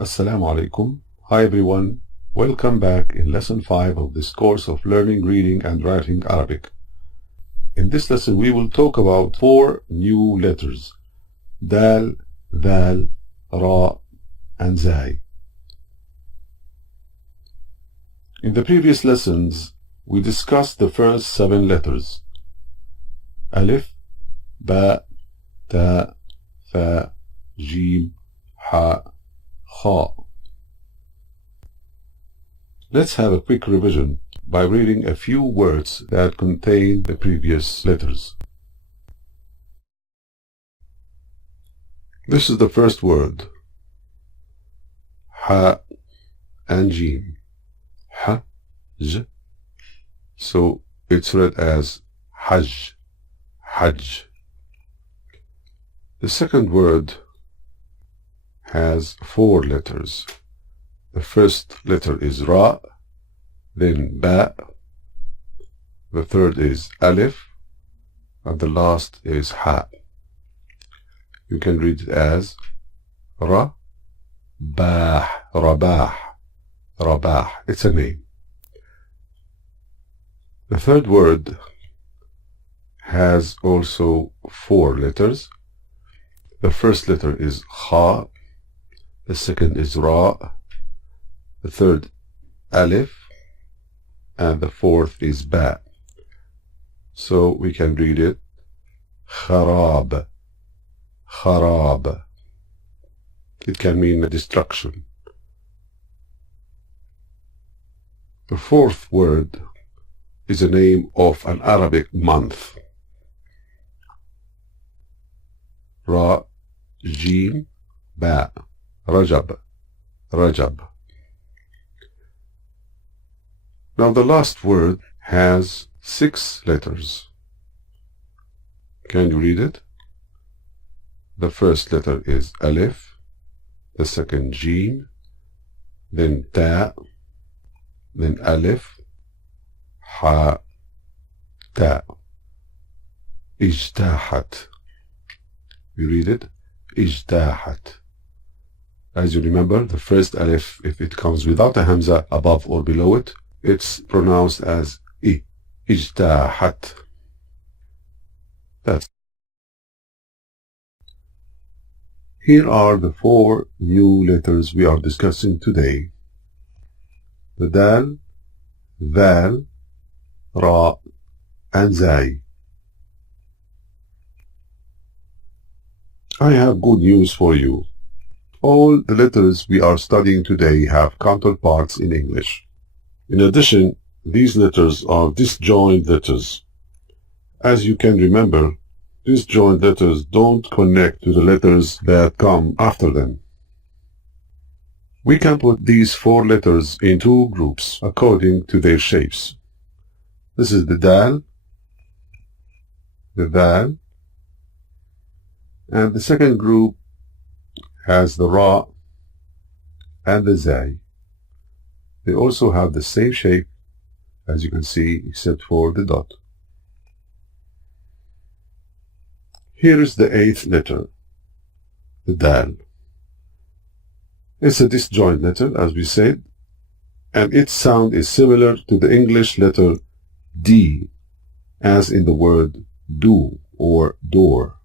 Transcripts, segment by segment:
Assalamu alaikum. Hi everyone. Welcome back in lesson 5 of this course of learning reading and writing Arabic. In this lesson we will talk about 4 new letters: Dal, Thal, Raa and Zai. In the previous lessons we discussed the first 7 letters: Alif, Ba, Ta, Tha, Jim, Ha, Kha. Let's have a quick revision by reading a few words that contain the previous letters. This is the first word, Ha and Jim. Ha, J. So it's read as Hajj, Hajj. The second word has 4 letters. The first letter is Ra, then Ba, the third is Alif, and the last is Ha. You can read it as Ra, Bah, Rabah, Rabah. It's a name. The third word has also 4 letters. The first letter is Kha, the second is Ra, the third Alif, and the fourth is Ba. So we can read it Kharab, Kharab. It can mean destruction. The fourth word is a name of an Arabic month. Ra, Jim, Ba, Rajab, Rajab. Now the last word has 6 letters. Can you read it? The first letter is Alif, the second Jim, then Ta, then Alif, Ha, Ta. Ijtahat. You read it? Ijtahat. As you remember, the first Alif, if it comes without a Hamza above or below it, it's pronounced as I. Ijtahat. That's. Here are the 4 new letters we are discussing today: the Dal, Thal, Raa and Zai. I have good news for you. All the letters we are studying today have counterparts in English. In addition, these letters are disjoint letters. As you can remember, disjoint letters don't connect to the letters that come after them. We can put these 4 letters in 2 groups according to their shapes. This is the Dal, the Thal, and the second group has the Ra and the Zai. They also have the same shape, as you can see, except for the dot. Here is the 8th letter, the Dal. It's a disjoint letter, as we said, and its sound is similar to the English letter D, as in the word do or door.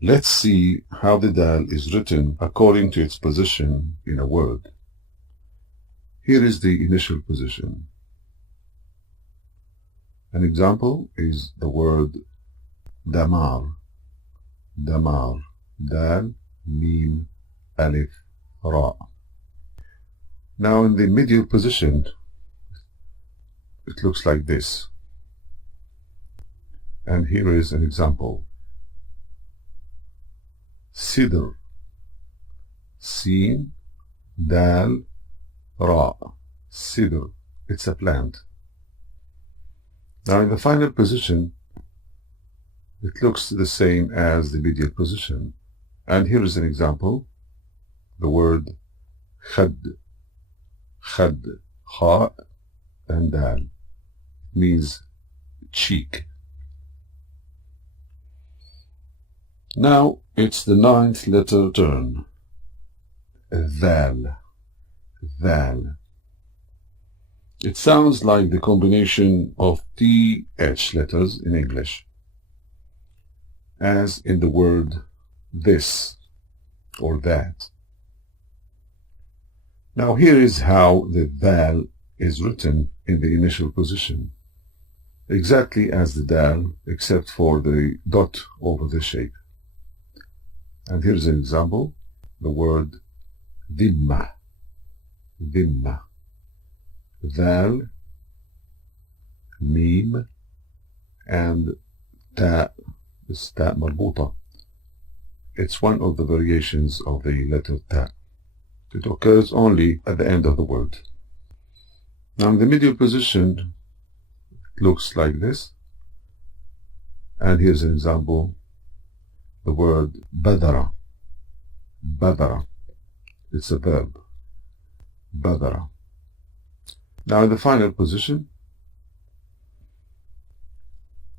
Let's see how the Dal is written according to its position in a word. Here is the initial position. An example is the word Damar. Damar. Dal, Mim, Alif, Ra. Now in the medial position, it looks like this. And here is an example. Sidr. Sin, Dal, Ra. Sidr. It's a plant. Now in the final position, it looks the same as the medial position. And here is an example. The word Khad. Khad. Kha and Dal. Means cheek. Now it's the 9th letter turn. Thal. Thal. It sounds like the combination of TH letters in English, as in the word this or that. Now here is how the Thal is written in the initial position, exactly as the Dal, except for the dot over the shape. And here's an example, the word dhimma. Dhimma. Thal, Mim, and Ta. It's Ta marbuta. It's one of the variations of the letter Ta. It occurs only at the end of the word. Now in the medial position, it looks like this. And here's an example, the word badara. Badara. It's a verb. Badara. Now in the final position,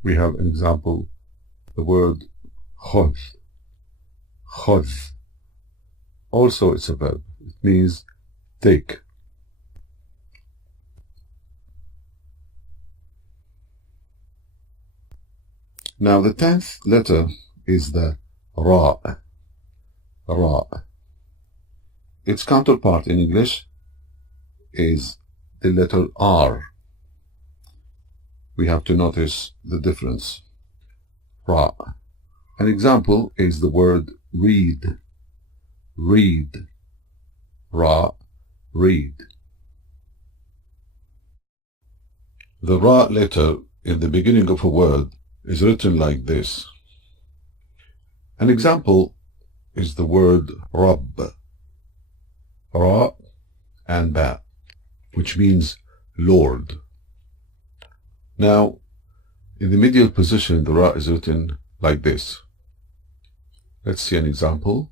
we have an example, the word khudh. Khudh. Also it's a verb. It means take. Now the 10th letter is the Raa. Raa. Its counterpart in English is the letter R. We have to notice the difference. Ra. An example is the word read. Read. Ra. Read. The Ra letter in the beginning of a word is written like this. An example is the word Rabb. Ra and Ba, which means Lord. Now, in the medial position, the Ra is written like this. Let's see an example.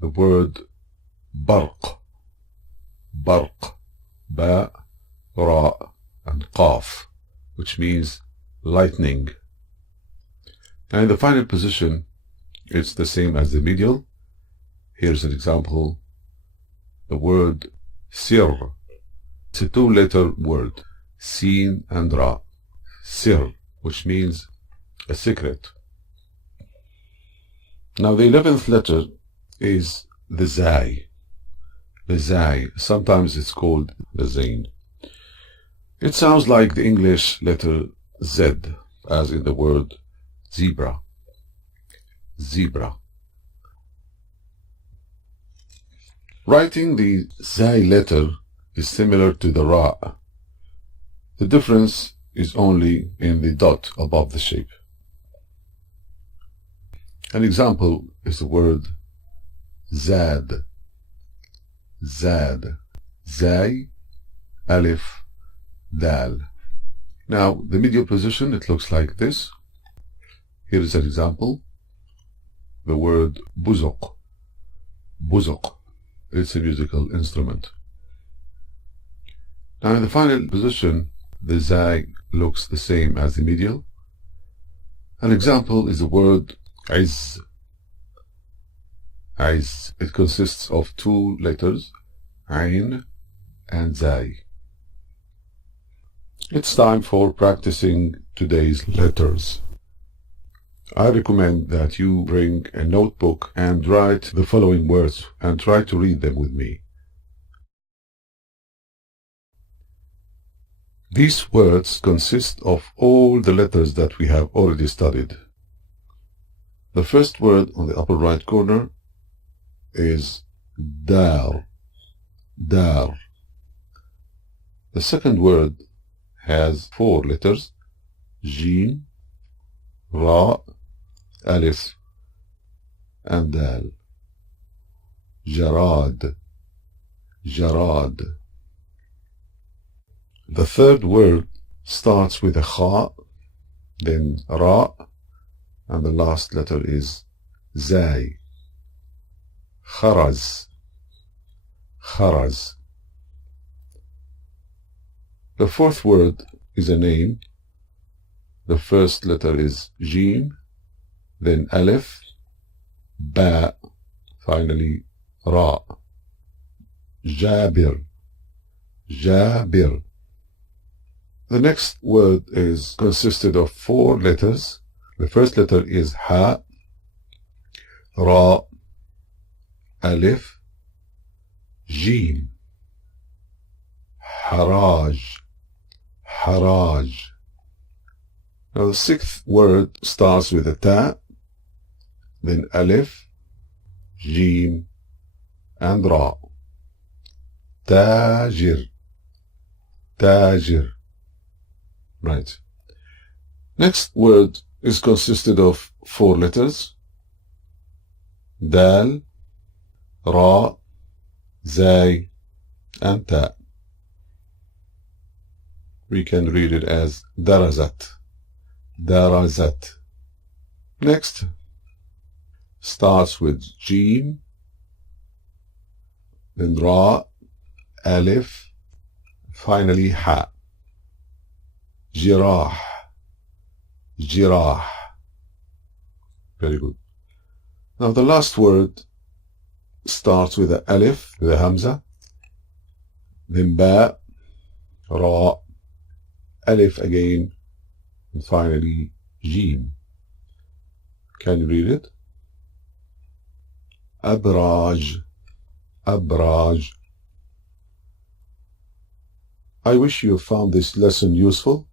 The word Barq. Barq. Ba, Ra, and Qaf, which means lightning. And in the final position, it's the same as the medial. Here's an example. The word Sir. It's a two-letter word, Sin and Ra. Sir, which means a secret. Now the 11th letter is the Zai. The Zai. Sometimes it's called the Zain. It sounds like the English letter Z, as in the word zebra. Zebra. Writing the Zai letter is similar to the Ra. The difference is only in the dot above the shape. An example is the word Zad. Zad. Zai, Alif, Dal. Now, the medial position, it looks like this. Here is an example. The word Buzuq. Buzuq. It's a musical instrument. Now, in the final position, the Zai looks the same as the medial. An example is the word Izz. Izz. It consists of two letters, Ain and Zai. It's time for practicing today's letters. I recommend that you bring a notebook and write the following words and try to read them with me. These words consist of all the letters that we have already studied. The first word on the upper right corner is Dar. Dar. The second word has four letters, Jim, Ra, Alif, and Dal. Jarad. Jarad. The third word starts with a Kha, then Ra, and the last letter is Zai. Kharaz. Kharaz. The fourth word is a name. The first letter is Jim, then alif, ba, finally ra. Jabir, Jabir. The next word is consisted of 4 letters. The first letter is ha, ra, alif, jim. Haraj, haraj. Now the 6th word starts with a ta, then alif, jim, and ra. Tajir, tajir. Right. Next word is consisted of 4 letters. Dal, Ra, Zai, and Ta. We can read it as Darazat, Darazat. Next starts with Jim, then Ra, Alif, finally Ha. Jirah, Jirah. Very good. Now the last word starts with a alif, with a hamza, then ba, ra, alif again, and finally jim. Can you read it? Abraj, Abraj. I wish you found this lesson useful.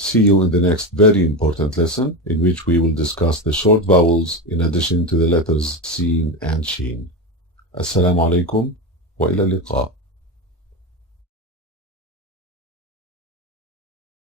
See you in the next very important lesson, in which we will discuss the short vowels in addition to the letters Sin and Shin. Assalamu alaikum wa ila liqa.